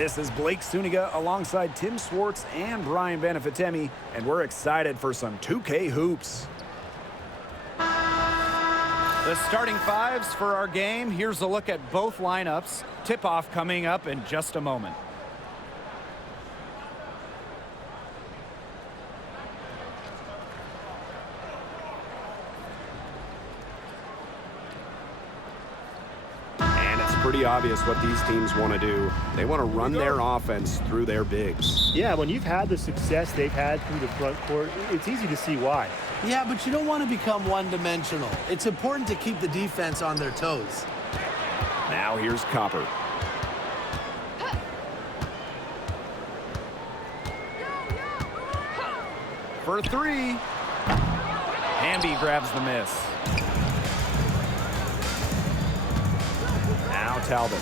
This is Blake Suniga alongside Tim Swartz and Brian Benefitemi, and we're excited for some 2K hoops. The starting fives for our game. Here's a look at both lineups. Tip-off coming up in just a moment. Pretty obvious what these teams want to do. They want to run their offense through their bigs. Yeah, when you've had the success they've had through the front court, it's easy to see why. Yeah, but you don't want to become one-dimensional. It's important to keep the defense on their toes. Now here's Copper. For three. Hamby grabs the miss. Now Talbot.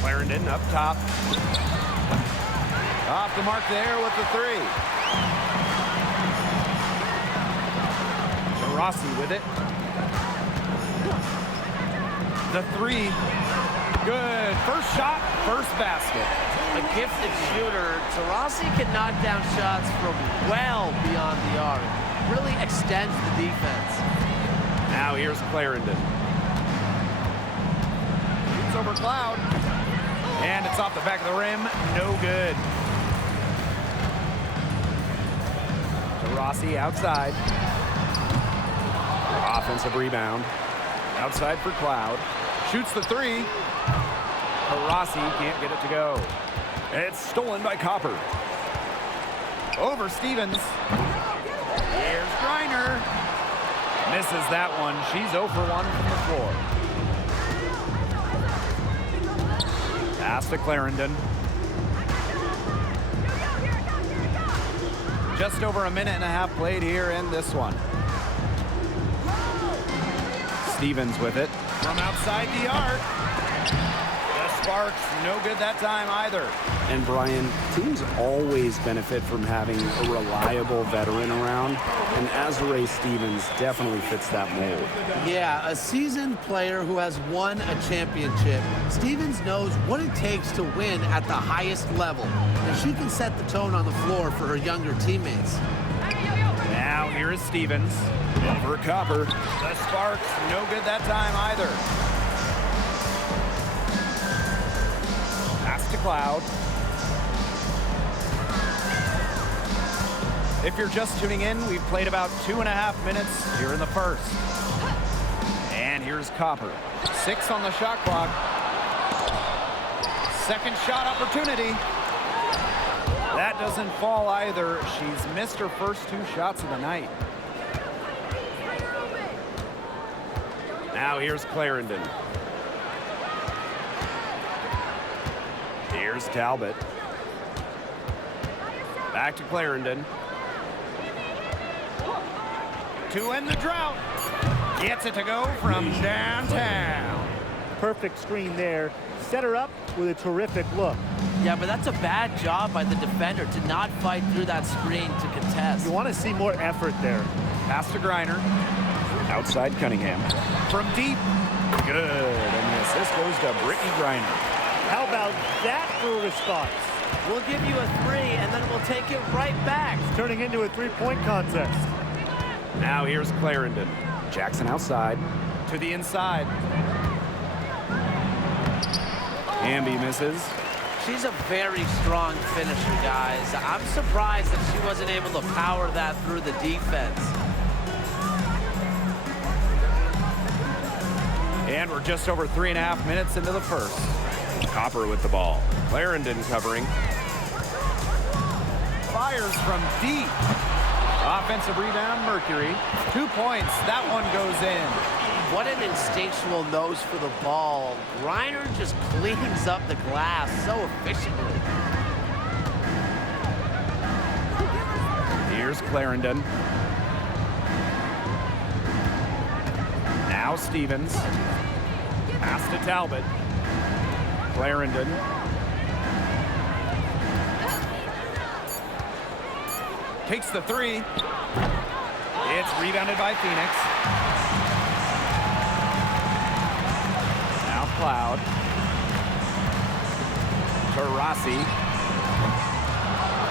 Clarendon up top. Off the mark there with the three. Rossi with it. The three. Good. First shot, first basket. A gifted shooter, Tarasi can knock down shots from well beyond the arc. Really extends the defense. Now here's Clarendon. Shoots over Cloud. And it's off the back of the rim. No good. Rossi outside. Offensive rebound. Outside for Cloud. Shoots the three. Rossi can't get it to go. It's stolen by Copper. Over Stevens. Here's Griner. Misses that one. She's 0 for 1 from the floor. Pass to Clarendon. Just over a minute and a half played here in this one. Stevens with it. From outside the arc. The sparks, no good that time either. And Brian, teams always benefit from having a reliable veteran around, and Azure Stevens definitely fits that mold. Yeah, a seasoned player who has won a championship. Stevens knows what it takes to win at the highest level, and she can set the tone on the floor for her younger teammates. Now here is Stevens. Over Copper. The sparks, no good that time either. Pass to Cloud. If you're just tuning in, we've played about 2.5 minutes here in the first. And here's Copper. 6 on the shot clock. Second shot opportunity. That doesn't fall either. She's missed her first 2 shots of the night. Now here's Clarendon. Here's Talbot. Back to Clarendon. To end the drought. Gets it to go from downtown. Perfect screen there. Set her up with a terrific look. Yeah, but that's a bad job by the defender to not fight through that screen to contest. You want to see more effort there. Pass to Griner. Outside Cunningham. From deep. Good. And the assist goes to Brittany Griner. How about that for a response? We'll give you a 3, and then we'll take it right back. It's turning into a 3-point contest. Now here's Clarendon. Jackson outside. To the inside. Hamby misses. She's a very strong finisher, guys. I'm surprised that she wasn't able to power that through the defense. And we're just over 3.5 minutes into the first. Copper with the ball. Clarendon covering. Fires from deep. Offensive rebound, Mercury. 2 points. That one goes in. What an instinctual nose for the ball. Griner just cleans up the glass so efficiently. Here's Clarendon. Now Stevens. Pass to Talbot. Clarendon. Takes the three. It's rebounded by Phoenix. Now Cloud. Taurasi.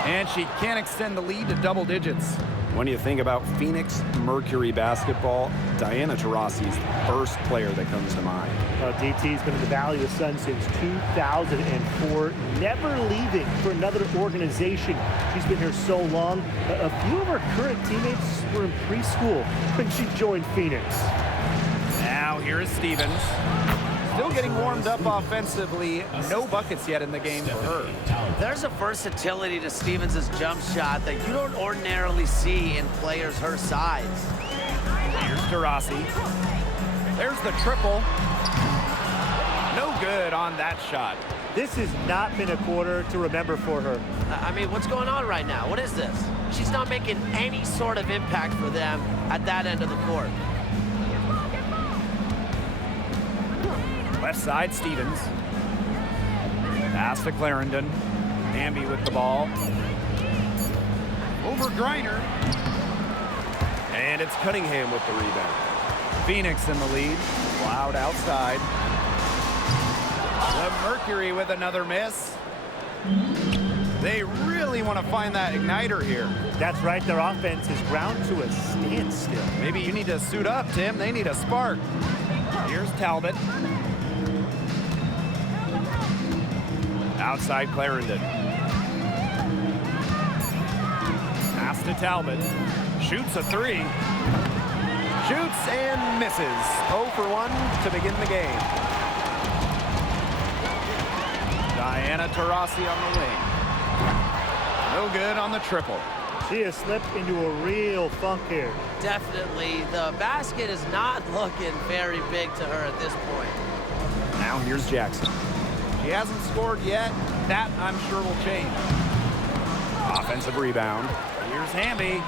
And she can't extend the lead to double digits. When you think about Phoenix Mercury basketball, Diana Taurasi is the first player that comes to mind. DT's been in the Valley of the Sun since 2004, never leaving for another organization. She's been here so long. A few of her current teammates were in preschool when she joined Phoenix. Now here is Stevens. Still getting warmed up offensively. No buckets yet in the game for her. There's a versatility to Stevens' jump shot that you don't ordinarily see in players her size. Here's Taurasi. There's the triple. No good on that shot. This has not been a quarter to remember for her. I mean, what's going on right now? What is this? She's not making any sort of impact for them at that end of the court. Left side, Stevens. Pass to Clarendon. MAMBA with the ball. Over Griner. And it's Cunningham with the rebound. Phoenix in the lead. Cloud outside. The Mercury with another miss. They really want to find that igniter here. That's right, their offense is ground to a standstill. Maybe you need to suit up, Tim. They need a spark. Here's Talbot. Outside Clarendon. Pass to Talbot. Shoots a three. Shoots and misses. 0 for 1 to begin the game. Diana Taurasi on the wing. No good on the triple. She has slipped into a real funk here. Definitely, the basket is not looking very big to her at this point. Now here's Jackson. She hasn't scored yet. That, I'm sure, will change. Offensive rebound. Here's Hamby.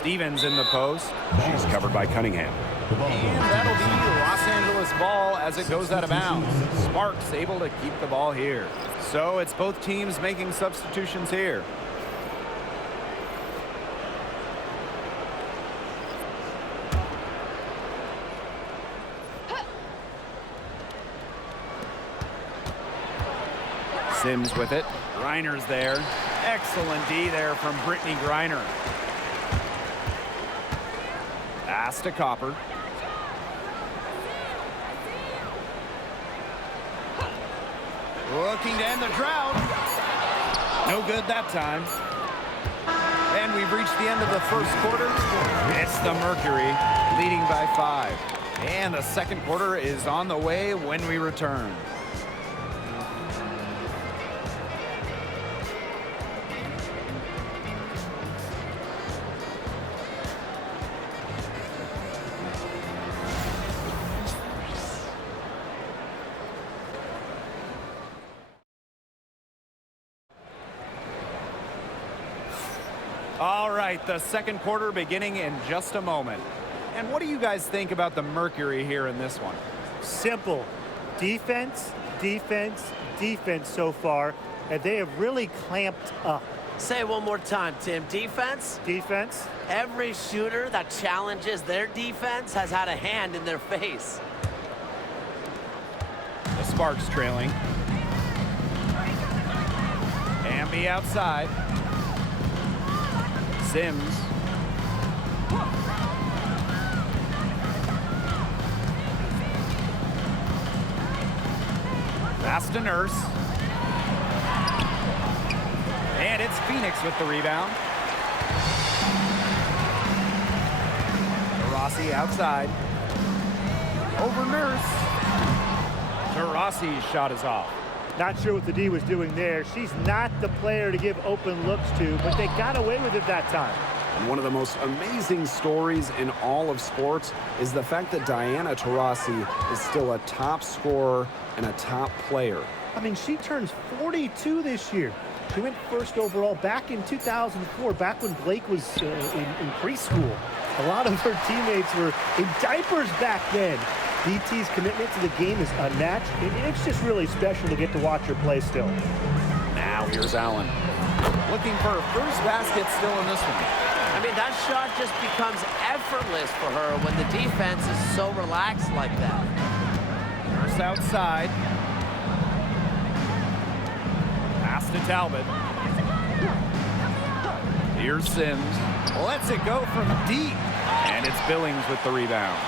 Stevens in the post. She's covered by Cunningham. And that'll be Los Angeles ball as it goes out of bounds. Sparks able to keep the ball here. So it's both teams making substitutions here. Sims with it. Griner's there. Excellent D there from Brittany Griner. Pass to Copper. Looking to end the drought. No good that time. And we've reached the end of the first quarter. It's the Mercury leading by 5. And the second quarter is on the way when we return. All right, the second quarter beginning in just a moment. And what do you guys think about the Mercury here in this one? Simple. Defense, defense, defense so far, and they have really clamped up. Say it one more time, Tim. Defense? Defense. Every shooter that challenges their defense has had a hand in their face. The Sparks trailing. MAMBA outside. Sims. Pass to Nurse. And it's Phoenix with the rebound. Taurasi outside. Over Nurse. Taurasi's shot is off. Not sure what the D was doing there. She's not the player to give open looks to, but they got away with it that time. And one of the most amazing stories in all of sports is the fact that Diana Taurasi is still a top scorer and a top player. I mean, she turns 42 this year. She went first overall back in 2004, back when Blake was in preschool. A lot of her teammates were in diapers back then. DT's commitment to the game is unmatched, and it's just really special to get to watch her play still. Now here's Allen. Looking for her first basket still in this one. I mean, that shot just becomes effortless for her when the defense is so relaxed like that. There's Nurse outside. Pass to Talbot. Here's Sims. Lets it go from deep. And it's Billings with the rebound.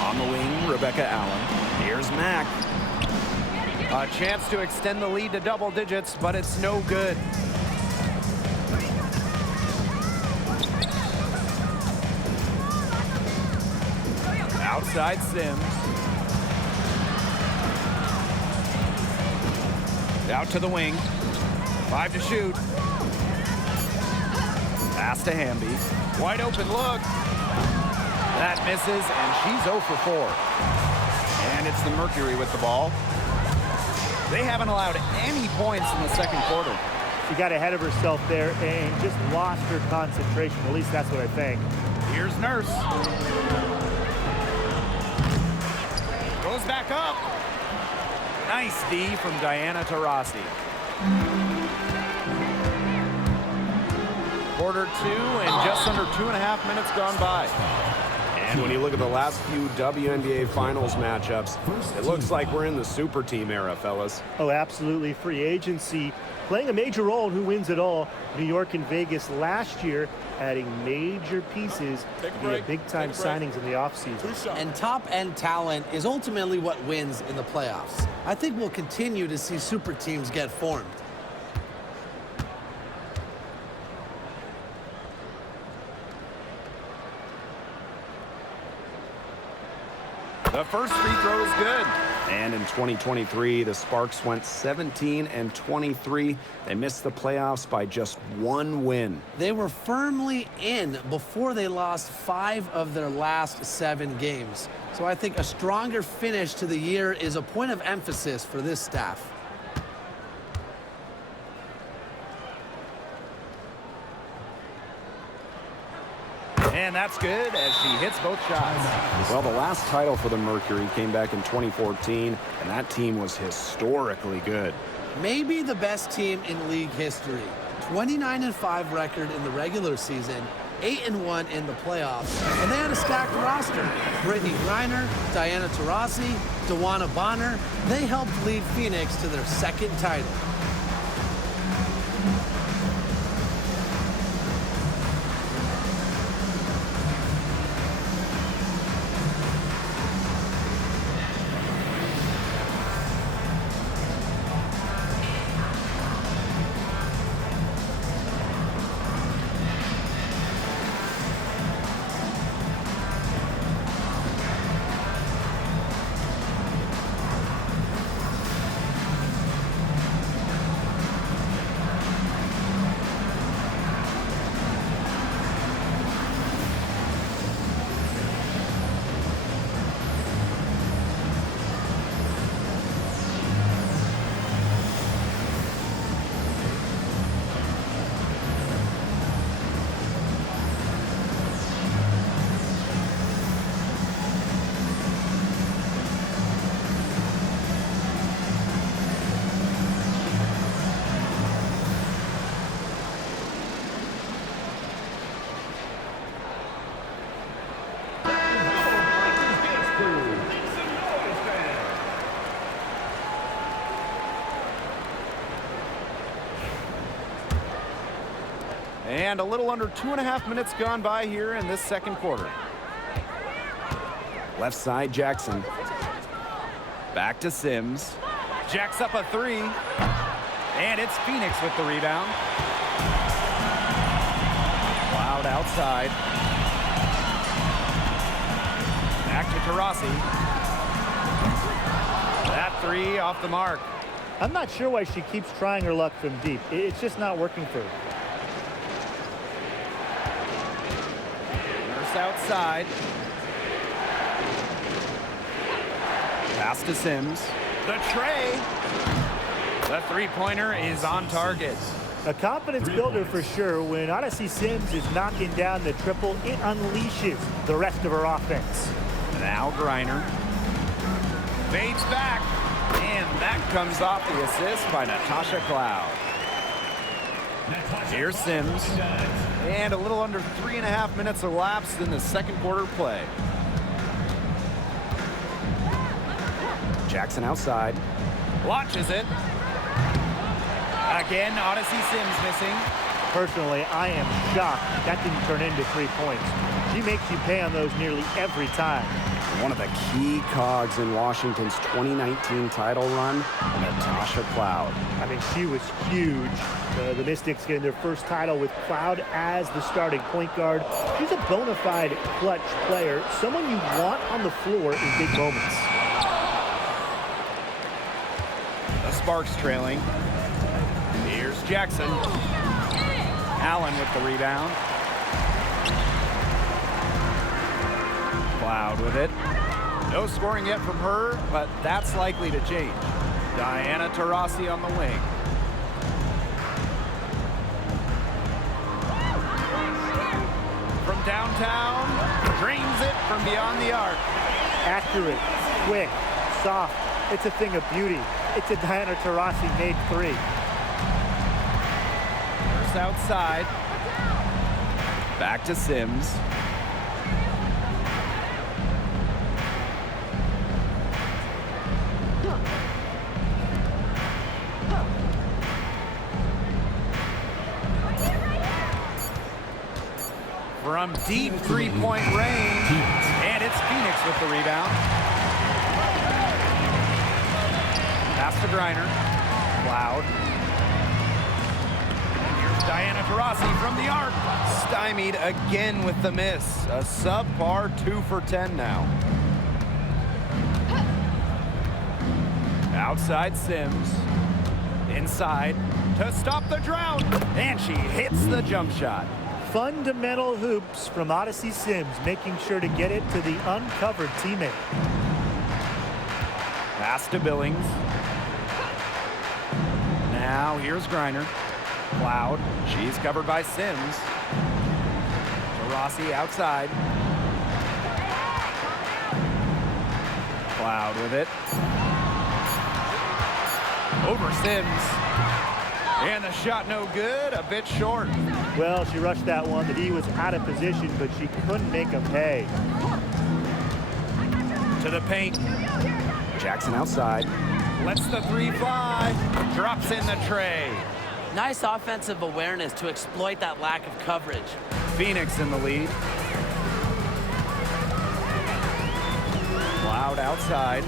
On the wing, Rebecca Allen. Here's Mack. A chance to extend the lead to double digits, but it's no good. Outside Sims. Out to the wing. 5 to shoot. Pass to Hamby. Wide open look. That misses, and she's 0 for 4. And it's the Mercury with the ball. They haven't allowed any points in the second quarter. She got ahead of herself there and just lost her concentration. At least that's what I think. Here's Nurse. Goes back up. Nice D from Diana Taurasi. Quarter 2 and just under 2.5 minutes gone by. And when you look at the last few WNBA Finals matchups, it looks like we're in the super team era, fellas. Oh, absolutely. Free agency playing a major role in who wins it all. New York and Vegas last year adding major pieces via big-time signings in the offseason. And top-end talent is ultimately what wins in the playoffs. I think we'll continue to see super teams get formed. The first free throw is good. And in 2023, the Sparks went 17-23. They missed the playoffs by just 1 win. They were firmly in before they lost 5 of their last 7 games. So I think a stronger finish to the year is a point of emphasis for this staff. And that's good as she hits both shots. Well, the last title for the Mercury came back in 2014, and that team was historically good. Maybe the best team in league history. 29-5 record in the regular season, 8-1 in the playoffs, and they had a stacked roster. Brittany Griner, Diana Taurasi, DeWanna Bonner, they helped lead Phoenix to their 2nd title. And a little under 2.5 minutes gone by here in this second quarter. Left side, Jackson. Back to Sims. Jacks up a 3. And it's Phoenix with the rebound. Cloud outside. Back to Taurasi. That 3 off the mark. I'm not sure why she keeps trying her luck from deep. It's just not working for her. Outside. Pass to Sims. The tray. The three-pointer is on target. A confidence builder for sure. When Odyssey Sims is knocking down the triple, it unleashes the rest of her offense. Now Griner. Fades back. And that comes off the assist by Natasha Cloud. Here's Sims. And a little under 3.5 minutes elapsed in the second quarter play. Jackson outside. Launches it. Again, Odyssey Sims missing. Personally, I am shocked that didn't turn into 3 points. She makes you pay on those nearly every time. One of the key cogs in Washington's 2019 title run, Natasha Cloud. I mean, she was huge. The Mystics getting their first title with Cloud as the starting point guard. She's a bona fide clutch player, someone you want on the floor in big moments. The Sparks trailing. Here's Jackson. Allen with the rebound. Cloud with it. No scoring yet from her, but that's likely to change. Diana Taurasi on the wing. From downtown, drains it from beyond the arc. Accurate, quick, soft. It's a thing of beauty. It's a Diana Taurasi made 3. First outside. Back to Sims. From deep three-point range, and it's Phoenix with the rebound. Pass to Griner. Cloud. And here's Diana Taurasi from the arc. Stymied again with the miss. A subpar 2 for 10 now. Outside Sims. Inside to stop the drought. And she hits the jump shot. Fundamental hoops from Odyssey Sims, making sure to get it to the uncovered teammate. Pass to Billings. Now here's Griner. Cloud. She's covered by Sims. Taurasi outside. Cloud with it. Over Sims. And the shot no good, a bit short. Well, she rushed that one. The D was out of position, but she couldn't make him pay. To the paint. Jackson outside. Lets the 3 fly. Drops in the tray. Nice offensive awareness to exploit that lack of coverage. Phoenix in the lead. Cloud outside.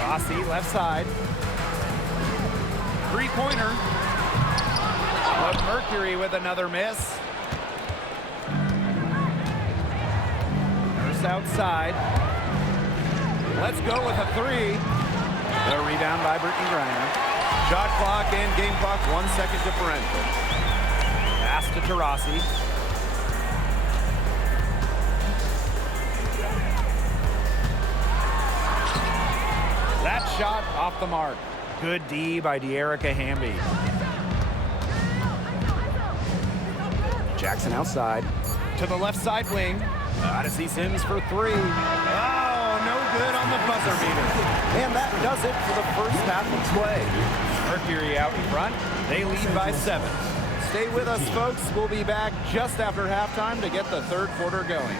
Rossi left side. Three-pointer. But Mercury with another miss. Nurse outside. Let's go with a 3. The rebound by Brittany Griner. Shot clock and game clock 1 second differential. Pass to Taurasi. That shot off the mark. Good D by De'Erica Hamby. Jackson outside. To the left side wing. Odyssey Sims for 3. Oh, no good on the buzzer beater. And that does it for the first half of play. Mercury out in front. They lead by 7. Stay with us, folks. We'll be back just after halftime to get the third quarter going.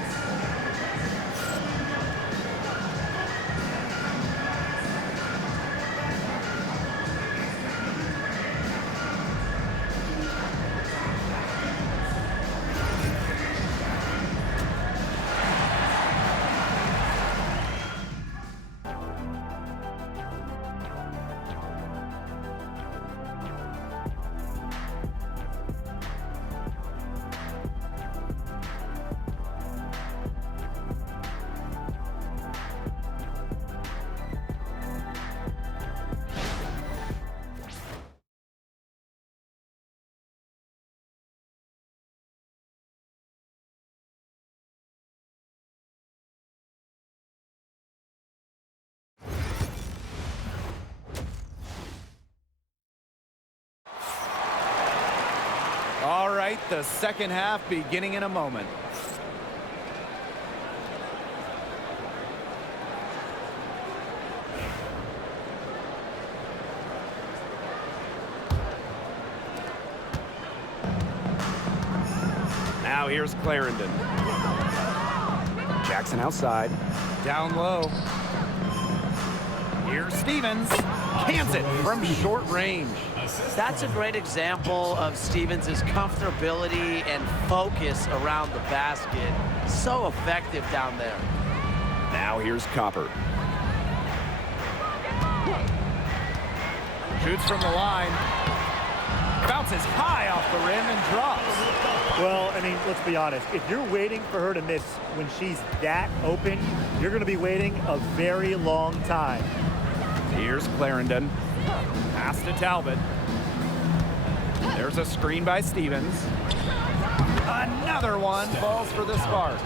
All right, the second half beginning in a moment. Now here's Clarendon. Jackson outside. Down low. Here's Stevens. Cans it from short range. That's a great example of Stevens' comfortability and focus around the basket. So effective down there. Now here's Copper. Shoots from the line. Bounces high off the rim and drops. Well, I mean, let's be honest. If you're waiting for her to miss when she's that open, you're going to be waiting a very long time. Here's Clarendon. Pass to Talbot. There's a screen by Stevens. Another one falls for the Sparks.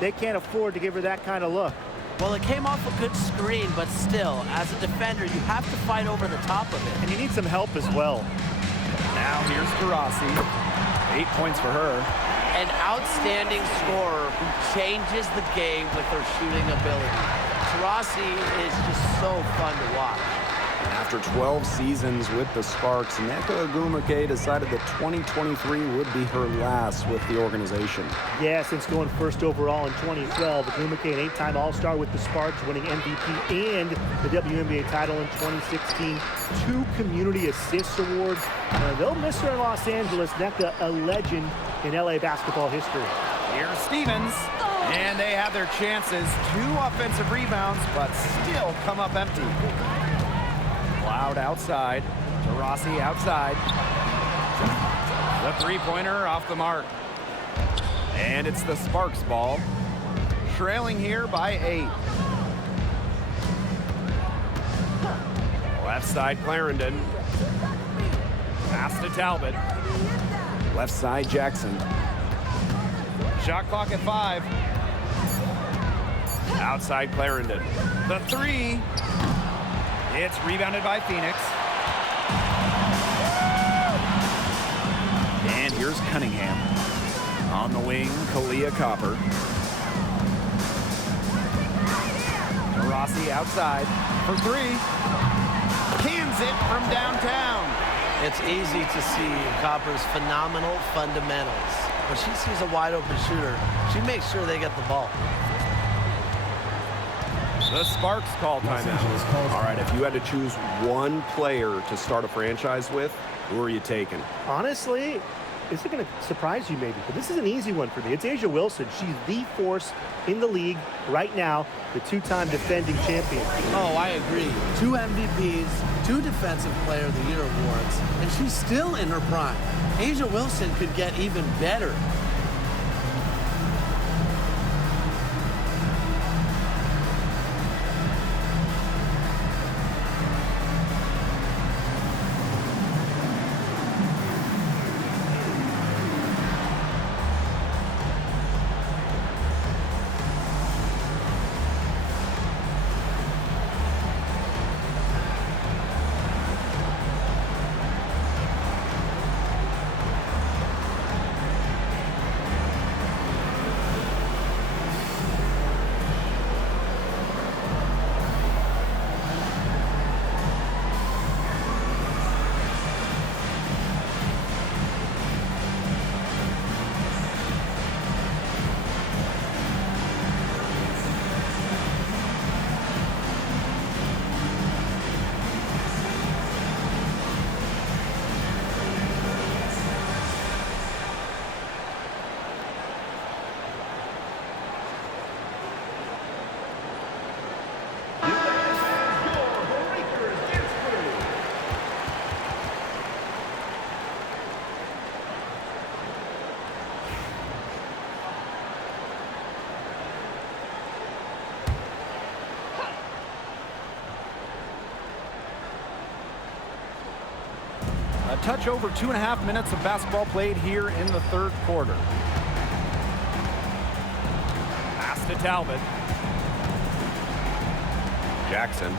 They can't afford to give her that kind of look. Well, it came off a good screen, but still, as a defender, you have to fight over the top of it. And you need some help as well. Now here's Taurasi. 8 points for her. An outstanding scorer who changes the game with her shooting ability. Taurasi is just so fun to watch. After 12 seasons with the Sparks, Nneka Ogwumike decided that 2023 would be her last with the organization. Yeah, since going first overall in 2012, Ogwumike, an 8-time All-Star with the Sparks, winning MVP and the WNBA title in 2016. 2 Community Assist Awards. They'll miss her in Los Angeles. Nneka, a legend in LA basketball history. Here's Stevens. And they have their chances. 2 offensive rebounds, but still come up empty. Cloud outside. Taurasi outside. The three-pointer off the mark. And it's the Sparks ball. Trailing here by 8. Left side, Clarendon. Pass to Talbot. Left side, Jackson. Shot clock at 5. Outside, Clarendon. The 3. It's rebounded by Phoenix. And here's Cunningham. On the wing, Kalia Copper. Taurasi outside for 3. Cans it from downtown. It's easy to see Copper's phenomenal fundamentals. When she sees a wide open shooter, she makes sure they get the ball. The Sparks call timeout. All right, if you had to choose one player to start a franchise with, who are you taking? Honestly, this is going to surprise you maybe, but this is an easy one for me. It's A'ja Wilson. She's the force in the league right now, the 2-time defending champion. Oh, I agree. 2 MVPs, 2 Defensive Player of the Year awards, and she's still in her prime. A'ja Wilson could get even better. A touch over 2.5 minutes of basketball played here in the 3rd quarter. Pass to Talbot. Jackson.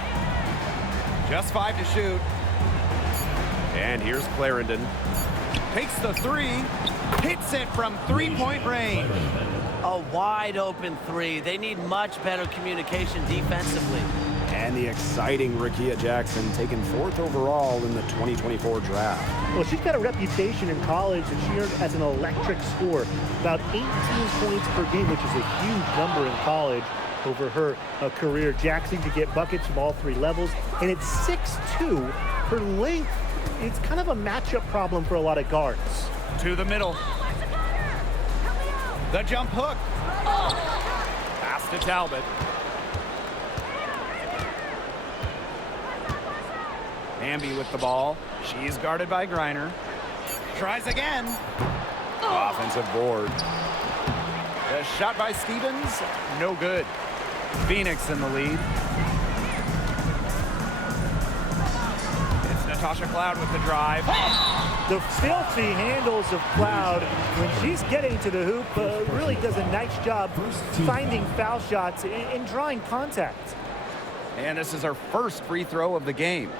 Just 5 to shoot. And here's Clarendon. Takes the 3. Hits it from 3-point range. A wide open 3. They need much better communication defensively. And the exciting Rickea Jackson taken 4th overall in the 2024 draft. Well, she's got a reputation in college that she earned as an electric scorer. About 18 points per game, which is a huge number in college over her career. Jackson could get buckets from all 3 levels. And at 6'2", her length, it's kind of a matchup problem for a lot of guards. To the middle. The jump hook. Pass to Talbot. MAMBA with the ball. She's guarded by Griner. Tries again. Offensive board. The shot by Stevens, no good. Phoenix in the lead. It's Natasha Cloud with the drive. The filthy handles of Cloud when she's getting to the hoop really does a nice job finding foul shots and drawing contact. And this is our first free throw of the game.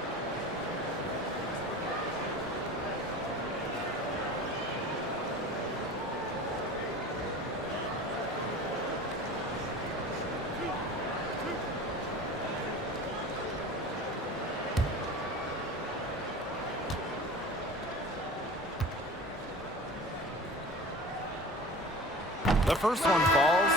The first one falls.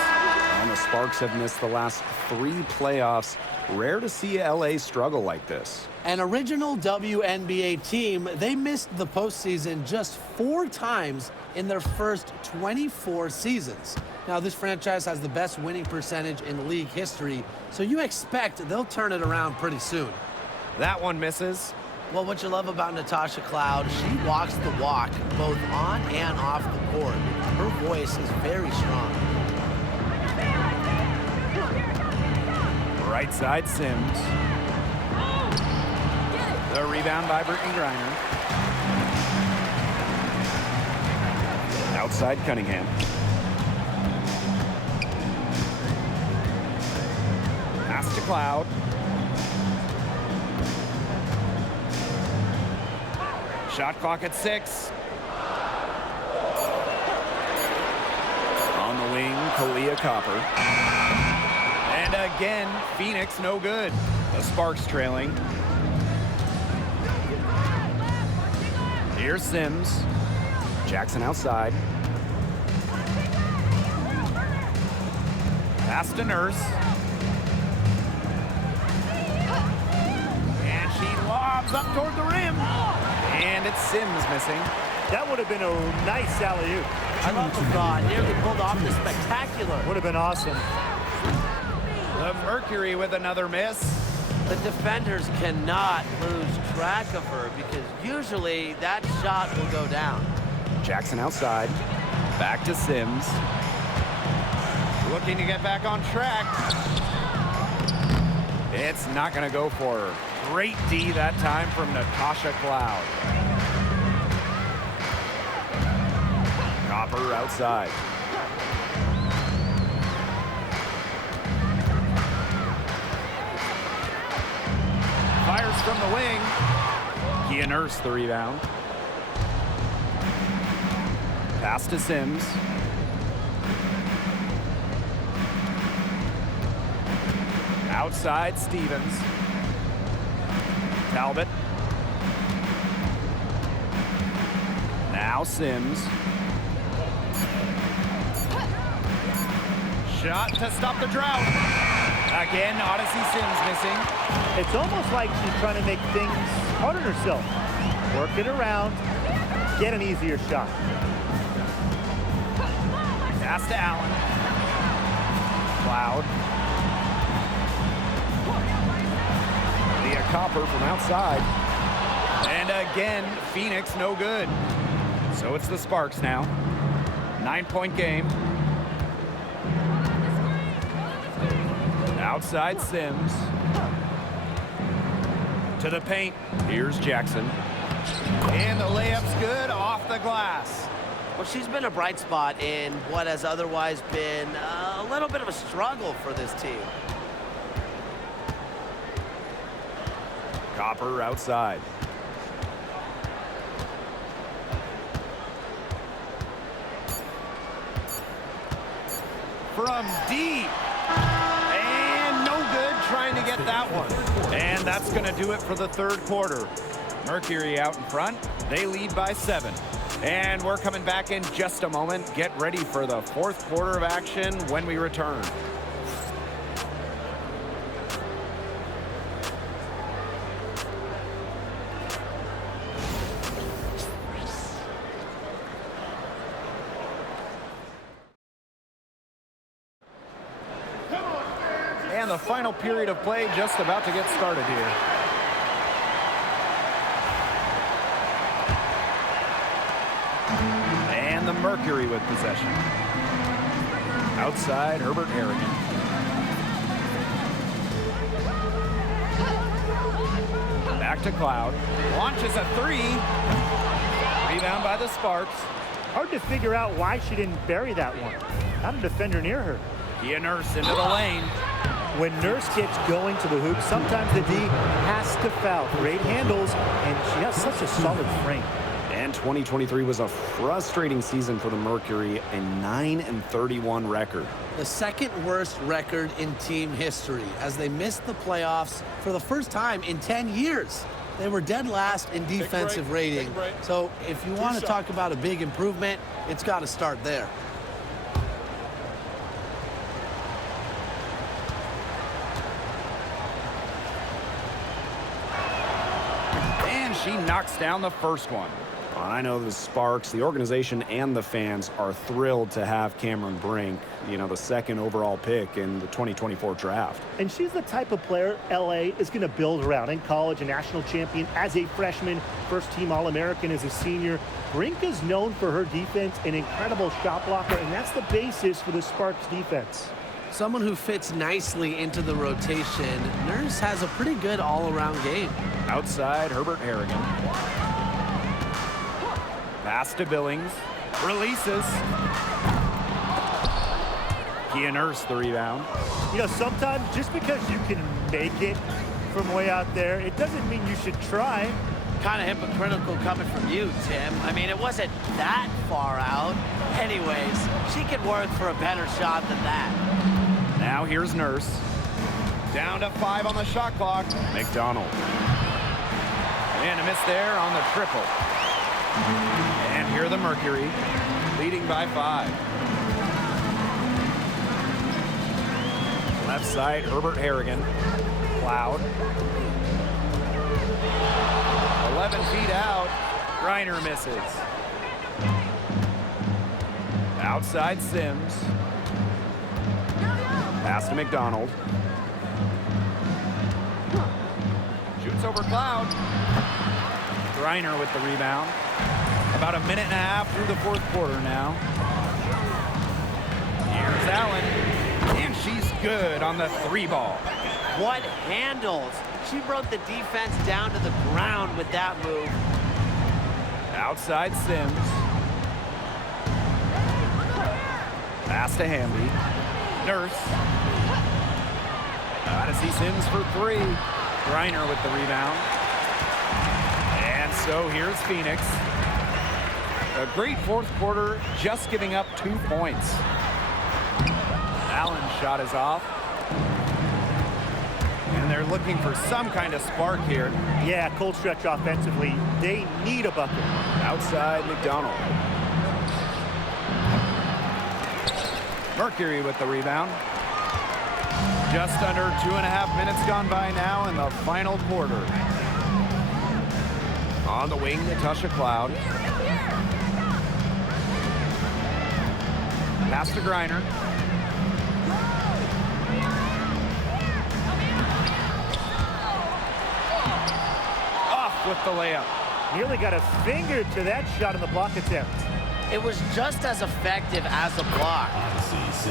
And the Sparks have missed the last 3 playoffs. Rare to see LA struggle like this. An original WNBA team, they missed the postseason just 4 times in their first 24 seasons. Now, this franchise has the best winning percentage in league history, so you expect they'll turn it around pretty soon. That one misses. Well, what you love about Natasha Cloud, she walks the walk both on and off the court. Her voice is very strong. Right side Sims. The rebound by Brittany Griner. Outside Cunningham. Pass to Cloud. Shot clock at 6. On the wing, Kalia Copper. And again, Phoenix no good. The Sparks trailing. Here's Sims. Jackson outside. Pass to Nurse. And she lobs up toward the rim. And it's Sims missing. That would have been a nice alley-oop. I love the draw. Nearly pulled off the spectacular. Would have been awesome. The Mercury with another miss. The defenders cannot lose track of her because usually that shot will go down. Jackson outside. Back to Sims. Looking to get back on track. It's not going to go for her. Great D that time from Natasha Cloud. Copper outside. Fires from the wing. Kia Nurse the rebound. Pass to Sims. Outside Stevens. Talbot. Now Sims. Shot to stop the drought. Again, Odyssey Sims missing. It's almost like she's trying to make things hard on herself. Work it around, get an easier shot. Pass to Allen. Cloud. Leah Copper from outside. And again, Phoenix no good. So it's the Sparks now. 9-point game. Outside Sims. To the paint. Here's Jackson. And the layup's good off the glass. Well, she's been a bright spot in what has otherwise been a little bit of a struggle for this team. Copper outside. From deep. And no good, trying to get that that one. And that's going to do it for the third quarter. Mercury out in front. They lead by 7. And we're coming back in just a moment. Get ready for the fourth quarter of action when we return. And the final period of play just about to get started here. And the Mercury with possession. Outside, Herbert Harrigan. Back to Cloud. Launches a 3. Rebound by the Sparks. Hard to figure out why she didn't bury that one. Not a defender near her. Kia Nurse into the lane. When Nurse gets going to the hoop, sometimes the D has to foul. Great handles, and she has such a solid frame. And 2023 was a frustrating season for the Mercury, a 9-31 record. The second worst record in team history as they missed the playoffs for the first time in 10 years. They were dead last in defensive rating. So if you want to talk about a big improvement, it's got to start there. And she knocks down the first one. I know the Sparks, the organization, and the fans are thrilled to have Cameron Brink, the second overall pick in the 2024 draft. And she's the type of player LA is going to build around. In college, a national champion as a freshman, first-team All-American as a senior. Brink is known for her defense, an incredible shot blocker, and that's the basis for the Sparks defense. Someone who fits nicely into the rotation. Nurse has a pretty good all-around game. Outside, Herbert Harrigan. Pass to Billings. Releases. Kia Nurse the rebound. Sometimes just because you can make it from way out there, it doesn't mean you should try. Kind of hypocritical coming from you, Tim. I mean, it wasn't that far out. Anyways, she could work for a better shot than that. Now here's Nurse. Down to 5 on the shot clock. McDonald. And a miss there on the triple. And here the Mercury, leading by 5. Left side, Herbert Harrigan. Cloud. 11 feet out. Griner misses. Outside Sims. Pass to McDonald. Shoots over Cloud. Griner with the rebound. About a minute and a half through the fourth quarter now. Here's Allen. And she's good on the 3 ball. What handles? She brought the defense down to the ground with that move. Outside Sims. Pass to Hamby. Nurse. Odyssey Sims for 3. Griner with the rebound. And so here's Phoenix. A great fourth quarter, just giving up 2 points. Allen's shot is off. And they're looking for some kind of spark here. Yeah, cold stretch offensively. They need a bucket. Outside McDonald. Mercury with the rebound. Just under 2.5 minutes gone by now in the final quarter. On the wing, Natasha Cloud. Pass to Griner. Off with the layup. Nearly got a finger to that shot in the block attempt. It was just as effective as a block.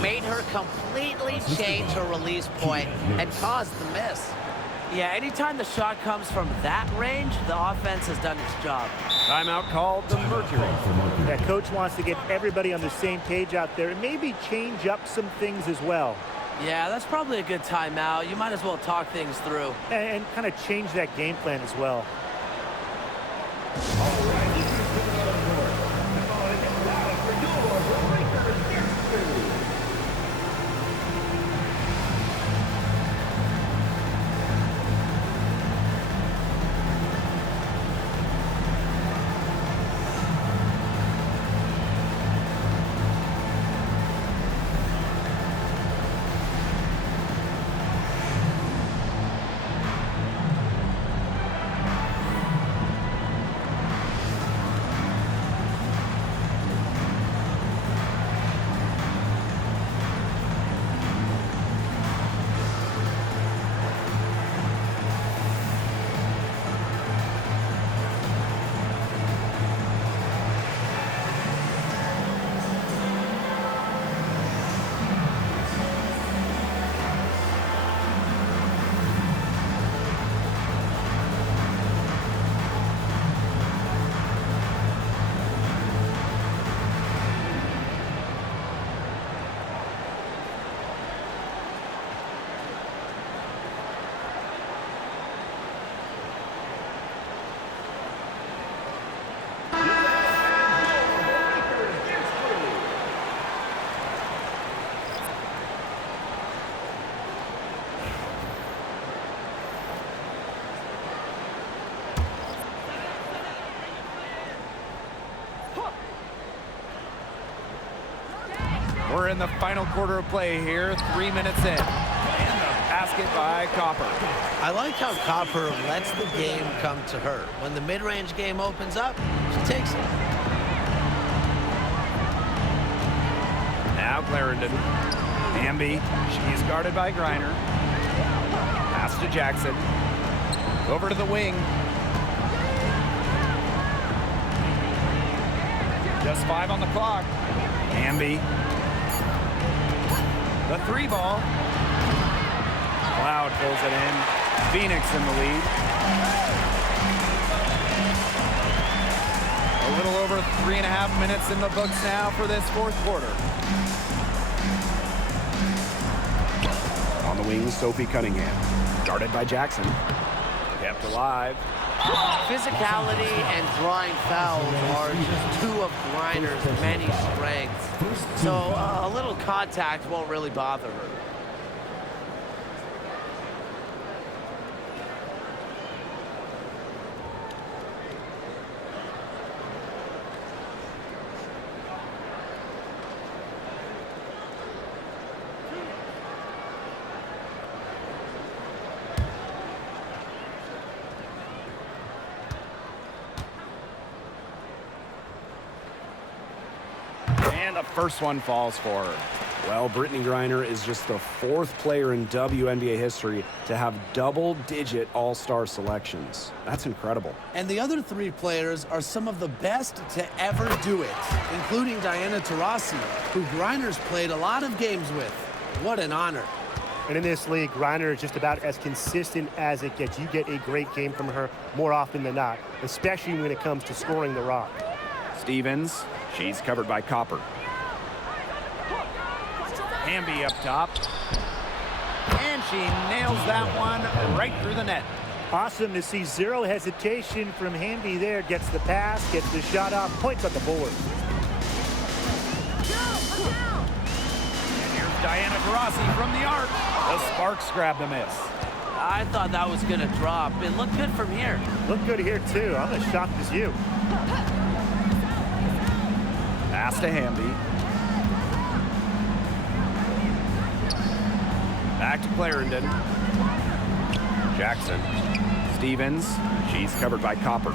Made her completely change her release point and caused the miss. Yeah, anytime the shot comes from that range, the offense has done its job. Timeout called the Mercury. That coach wants to get everybody on the same page out there and maybe change up some things as well. Yeah, that's probably a good timeout. You might as well talk things through. And kind of change that game plan as well. We're in the final quarter of play here, 3 minutes in. And the basket by Copper. I like how Copper lets the game come to her. When the mid-range game opens up, she takes it. Now Clarendon. Hamby, she's guarded by Griner. Pass to Jackson. Over to the wing. Just 5 on the clock. Hamby. The 3 ball. Cloud pulls it in. Phoenix in the lead. A little over 3.5 minutes in the books now for this fourth quarter. On the wing, Sophie Cunningham. Guarded by Jackson. Kept alive. Physicality and drawing fouls are just two of Griner's many strengths. So a little contact won't really bother her. And the first one falls for her. Well, Brittany Griner is just the 4th player in WNBA history to have double-digit all-star selections. That's incredible. And the other 3 players are some of the best to ever do it, including Diana Taurasi, who Griner's played a lot of games with. What an honor. And in this league, Griner is just about as consistent as it gets. You get a great game from her more often than not, especially when it comes to scoring the rock. Stevens, she's covered by Copper. Hamby up top. And she nails that one right through the net. Awesome to see zero hesitation from Hamby there. Gets the pass, gets the shot off, points on the board. And here's Diana Taurasi from the arc. The Sparks grab the miss. I thought that was going to drop. It looked good from here. Look good here, too. I'm as shocked as you. Pass to Hamby. Back to Clarendon. Jackson. Stevens. She's covered by Copper.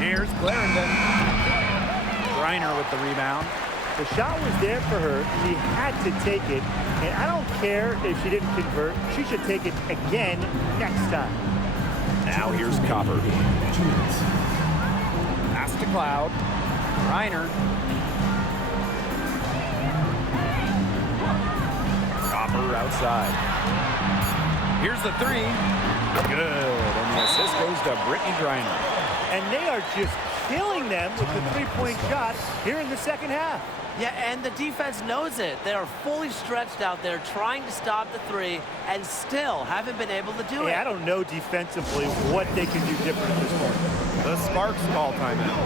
Here's Clarendon. Griner with the rebound. The shot was there for her. She had to take it. And I don't care if she didn't convert. She should take it again next time. Now here's Copper. Pass to Cloud. Griner. Copper outside. Here's the 3. Good. And the assist goes to Brittany Griner. And they are just killing them with the three-point shot here in the second half. Yeah, and the defense knows it. They are fully stretched out there trying to stop the 3 and still haven't been able to do it. I don't know defensively what they can do different at this point. The Sparks call timeout.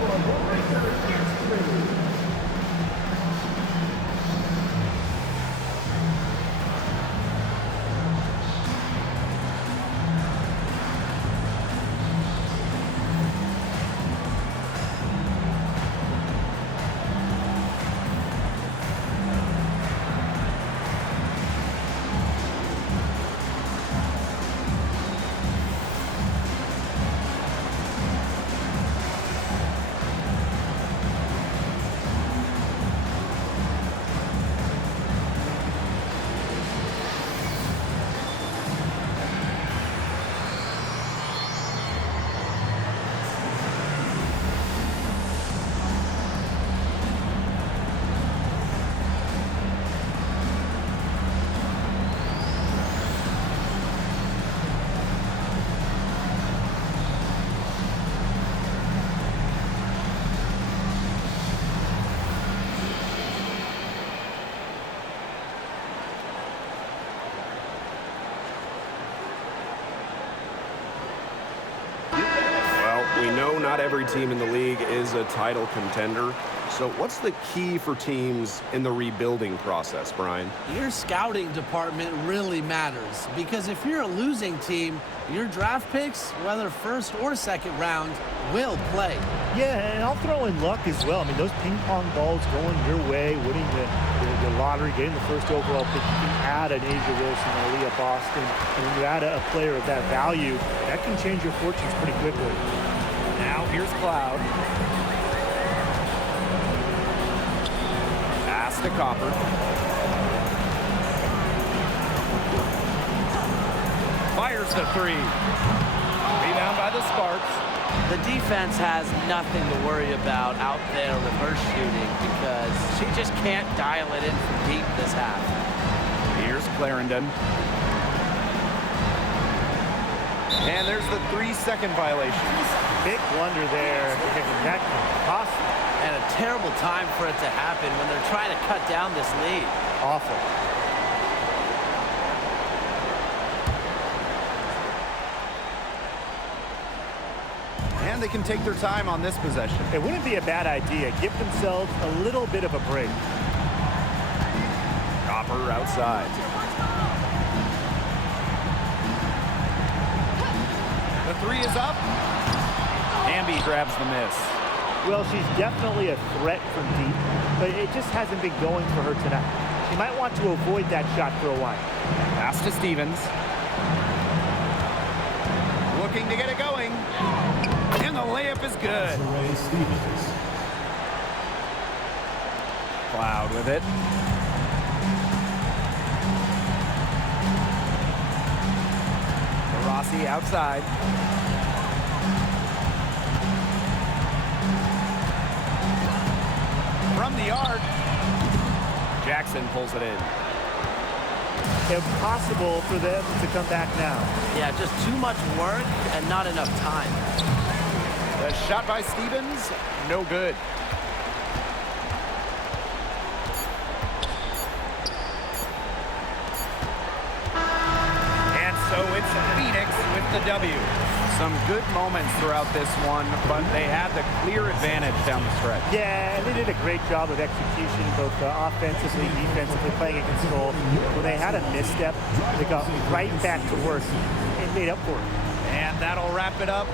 We know not every team in the league is a title contender, So what's the key for teams in the rebuilding process, Brian? Your scouting department really matters because if you're a losing team, your draft picks, whether first or second round, will play. Yeah, and I'll throw in luck as well. I mean, those ping pong balls going your way, winning the lottery, getting the first overall pick, you can add an Asia Wilson or Leah Boston, and when you add a player of that value, that can change your fortunes pretty quickly. Now here's Cloud. Pass to Copper. Fires the three. Rebound by the Sparks. The defense has nothing to worry about out there with her shooting because she just can't dial it in from deep this half. Here's Clarendon. And there's the 3-second violation. Big blunder there. That can cost them. And a terrible time for it to happen when they're trying to cut down this lead. Awful. And they can take their time on this possession. It wouldn't be a bad idea. Give themselves a little bit of a break. Copper outside. The three is up. Hamby grabs the miss. Well, she's definitely a threat from deep, but it just hasn't been going for her tonight. She might want to avoid that shot for a while. Pass to Stevens. Looking to get it going. And the layup is good. Cloud with it. Rossi outside. From the arc, Jackson pulls it in. Impossible for them to come back now. Yeah, just too much work and not enough time. The shot by Stevens, no good. And so it's Phoenix with the W. Some good moments throughout this one, but they had the clear advantage down the stretch. Yeah, and they did a great job of execution, both offensively, defensively, playing in control. When they had a misstep, they got right back to work and made up for it. And that'll wrap it up